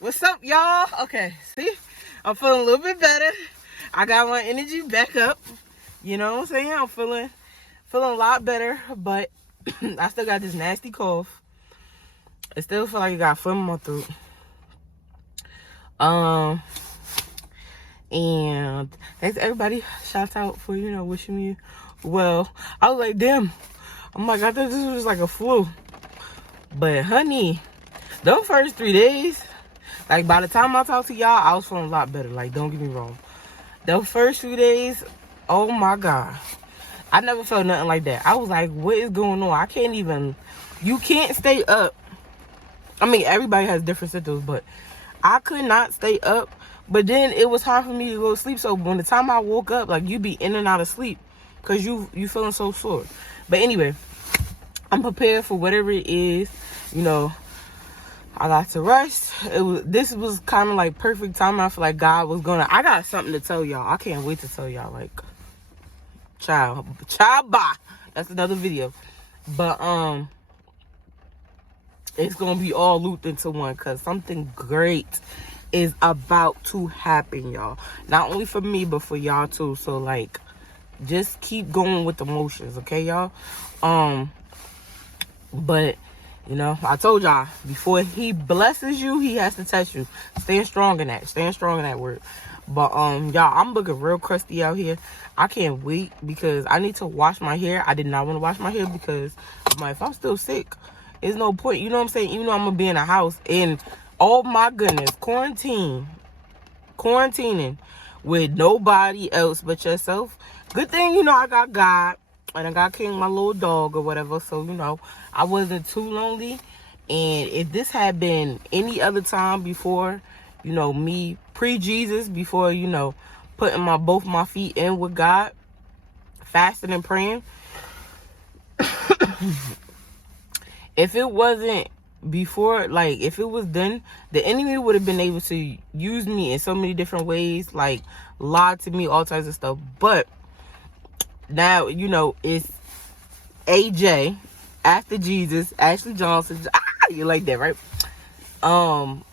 What's up, y'all? Okay, see? I'm feeling a little bit better. I got my energy back up. You know what I'm saying? I'm feeling a lot better, but I still got this nasty cough. I still feel like I got phlegm in my throat. And thanks to everybody. Shout out for, wishing me well. I was like, damn. I'm like, I thought this was like a flu. But honey, those first 3 days, like by the time I talked to y'all, I was feeling a lot better. Like, don't get me wrong. The first 2 days, oh my God. I never felt nothing like that. I was like, what is going on? I can't even, you can't stay up. I mean, everybody has different symptoms, but I could not stay up. But then it was hard for me to go to sleep. So when the time I woke up, like, you be in and out of sleep because you feeling so sore. But anyway, I'm prepared for whatever it is. I got to rest. This was kind of like perfect time. I feel like God was gonna. I got something to tell y'all. I can't wait to tell y'all. Like, child, bye. That's another video. But it's gonna be all looped into one because something great is about to happen, y'all. Not only for me, but for y'all too. So like, just keep going with the motions, okay, y'all. But I told y'all, before he blesses you, he has to test you. Stand strong in that word. But y'all, I'm looking real crusty out here. I can't wait because I need to wash my hair. I did not want to wash my hair because if I'm still sick, there's no point. You know what I'm saying? Even though I'm gonna be in a house and, oh my goodness, quarantining with nobody else but yourself. Good thing, I got God and I got King, my little dog or whatever. So, I wasn't too lonely. And if this had been any other time before, me pre-Jesus, before, putting both my feet in with God, fasting and praying, if it wasn't before, like, if it was then, the enemy would have been able to use me in so many different ways, like, lie to me, all types of stuff. But now, it's AJ, after Jesus, Ashley Johnson. You like that, right? I'm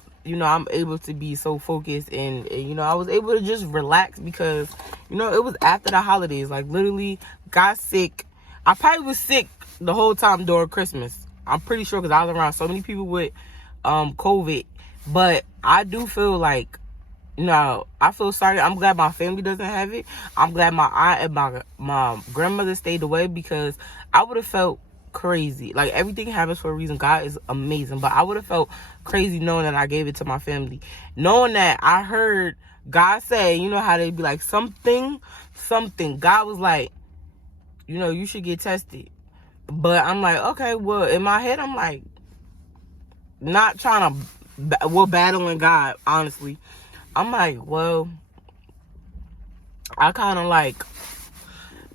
able to be so focused and I was able to just relax because, it was after the holidays. Like, literally got sick. I probably was sick the whole time during Christmas. I'm pretty sure because I was around so many people with COVID. But I do feel like, I feel sorry. I'm glad my family doesn't have it. I'm glad my aunt and my grandmother stayed away because I would have felt crazy. Like, everything happens for a reason. God is amazing. But I would have felt crazy knowing that I gave it to my family. Knowing that I heard God say, how they be like, something. God was like, you should get tested. But I'm like, okay, well, in my head, I'm like, not trying to, we're battling God, honestly. I'm like, well, I kind of like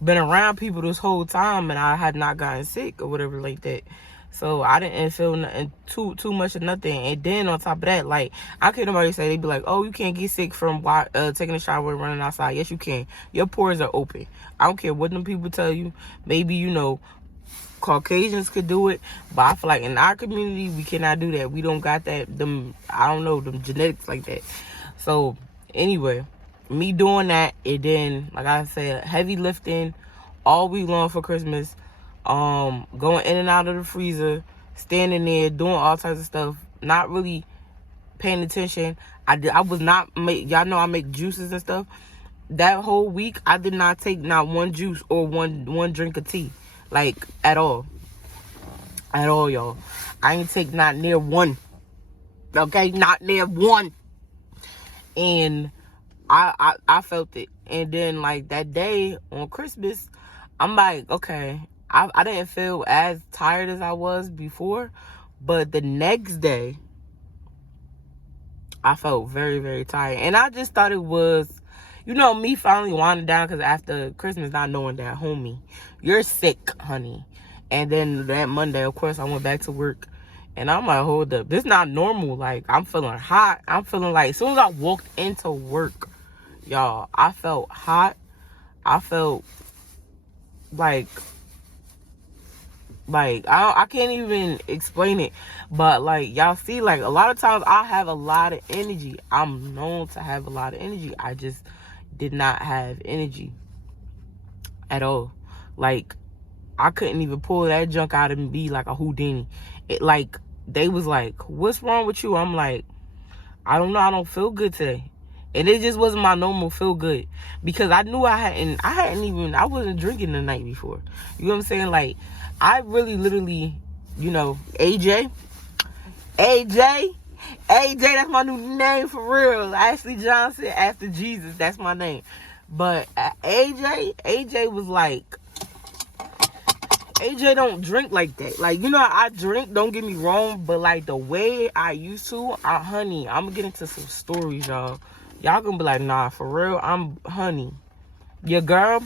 been around people this whole time and I had not gotten sick or whatever like that. So I didn't feel nothing too much of nothing. And then on top of that, like, I can't nobody say, they be like, oh, you can't get sick from taking a shower and running outside. Yes, you can. Your pores are open. I don't care what them people tell you. Maybe, Caucasians could do it, but I feel like in our community, we cannot do that. We don't got them genetics like that. So anyway, me doing that, and then, like I said, heavy lifting all week long for Christmas, going in and out of the freezer, standing there, doing all types of stuff, not really paying attention. I was not y'all know I make juices and stuff. That whole week, I did not take not one juice or one drink of tea, like, at all, y'all. I ain't take not near one. Okay, not near one. And I felt it. And then, like, that day on Christmas, I'm like, okay, I didn't feel as tired as I was before, but the next day I felt very, very tired. And I just thought it was, me finally winding down, because after Christmas, not knowing that, homie, you're sick, honey. And then that Monday, of course, I went back to work. And I'm like, hold up, this not normal. Like, I'm feeling hot. I'm feeling like, as soon as I walked into work, y'all, I felt hot. I felt like Like, I can't even explain it. But, like, y'all see, like, a lot of times I have a lot of energy. I'm known to have a lot of energy. I just did not have energy at all. Like, I couldn't even pull that junk out and be like a Houdini. Like, they was like, what's wrong with you? I'm like, I don't know. I don't feel good today. And it just wasn't my normal feel good. Because I knew I wasn't drinking the night before. You know what I'm saying? Like, I really literally, you know, AJ, that's my new name for real. Ashley Johnson after Jesus, that's my name. But AJ was like, AJ don't drink like that. Like, you know, I drink, don't get me wrong, but like the way I used to, honey, I'm gonna get into some stories, y'all. Y'all gonna be like, nah, for real, honey. Your girl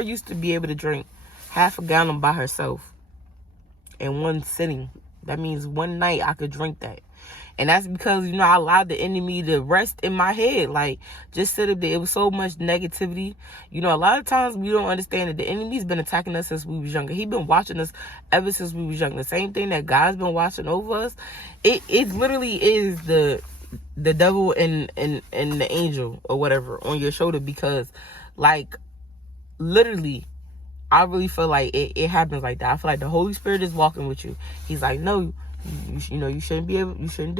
used to be able to drink half a gallon by herself in one sitting. That means one night I could drink that. And that's because, you know, I allowed the enemy to rest in my head. Like, just sit up there. It was so much negativity. You know, a lot of times we don't understand that the enemy's been attacking us since we was younger. He been watching us ever since we was young. The same thing that God's been watching over us. It literally is the devil and the angel or whatever on your shoulder. Because, like, literally, I really feel like it happens like that. I feel like the Holy Spirit is walking with you. He's like, no, you know, you shouldn't do that. You shouldn't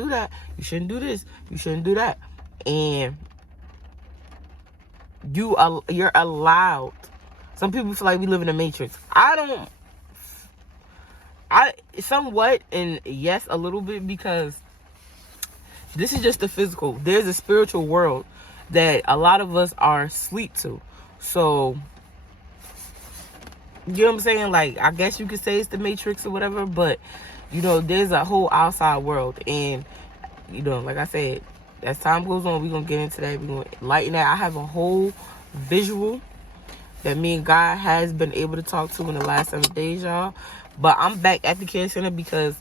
do this. You shouldn't do that. And you're allowed. Some people feel like we live in a matrix. Somewhat, and yes, a little bit, because this is just the physical. There's a spiritual world that a lot of us are asleep to. So, you know what I'm saying? Like, I guess you could say it's the matrix or whatever, but, you know, there's a whole outside world. And, you know, like I said, as time goes on, we're going to get into that. We're going to lighten that. I have a whole visual that me and God has been able to talk to in the last 7 days, y'all. But I'm back at the care center because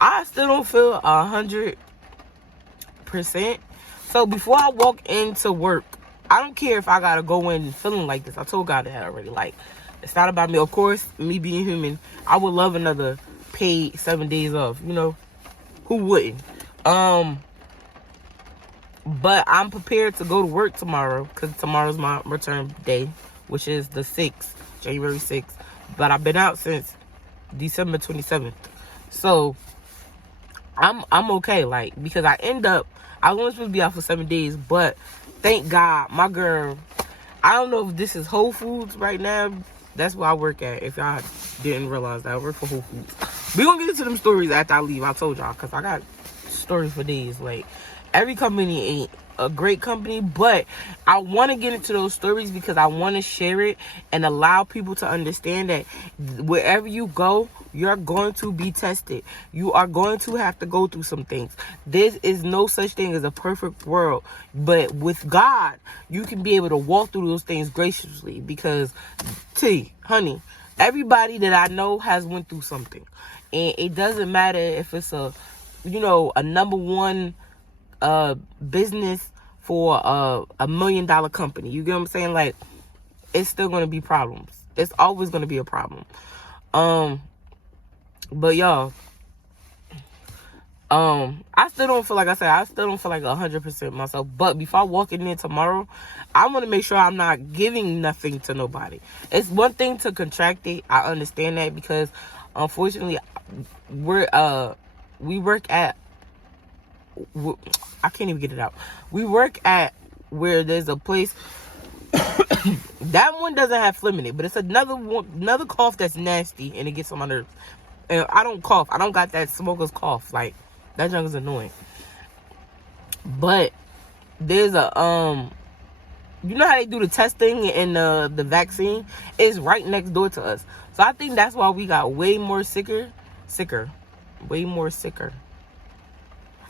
I still don't feel 100%. So before I walk into work, I don't care if I got to go in feeling like this. I told God that already. Like, it's not about me. Of course, me being human, I would love another paid 7 days off. You know, who wouldn't? But I'm prepared to go to work tomorrow because tomorrow's my return day, which is the 6th, January 6th. But I've been out since December 27th. So I'm okay, like, because I was only supposed to be out for 7 days, but thank God, my girl, I don't know if this is Whole Foods right now. That's where I work at. If y'all didn't realize that, I work for Whole Foods. We're going to get into them stories after I leave. I told y'all, because I got stories for days. Like, every company ain't a great company, but I want to get into those stories because I want to share it and allow people to understand that wherever you go, you're going to be tested. You are going to have to go through some things. There is no such thing as a perfect world, but with God, you can be able to walk through those things graciously because, honey, everybody that I know has went through something, and it doesn't matter if it's a number one business for a $1 million company. You get what I'm saying? Like, it's still going to be problems. It's always going to be a problem. But y'all, I still don't feel like 100% myself. But before I walk in there tomorrow, I want to make sure I'm not giving nothing to nobody. It's one thing to contract it. I understand that because, unfortunately, we work at, I can't even get it out. We work at where there's a place. That one doesn't have phlegm in it, but it's another cough that's nasty and it gets on my nerves. And I don't cough. I don't got that smoker's cough. Like, that junk is annoying. But there's a you know how they do the testing and the vaccine? It's right next door to us. So I think that's why we got way more sicker. Way more sicker.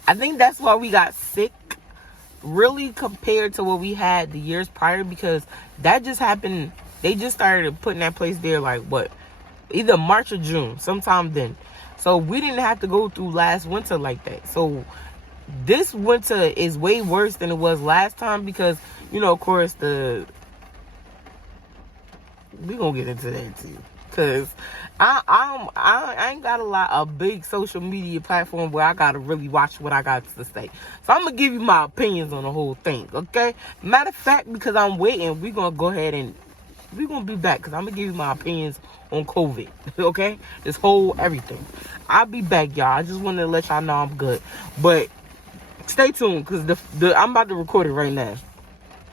I think that's why we got sick, really, compared to what we had the years prior, because that just happened. They just started putting that place there, like, what? Either March or June, sometime then. So we didn't have to go through last winter like that. So this winter is way worse than it was last time because, of course, we gonna get into that too. Cause I ain't got a big social media platform where I gotta really watch what I got to say. So I'm gonna give you my opinions on the whole thing, okay? Matter of fact, because I'm waiting, we gonna go ahead and we gonna be back because I'm gonna give you my opinions on COVID, okay? This whole everything. I'll be back, y'all. I just wanted to let y'all know I'm good, but stay tuned because the I'm about to record it right now.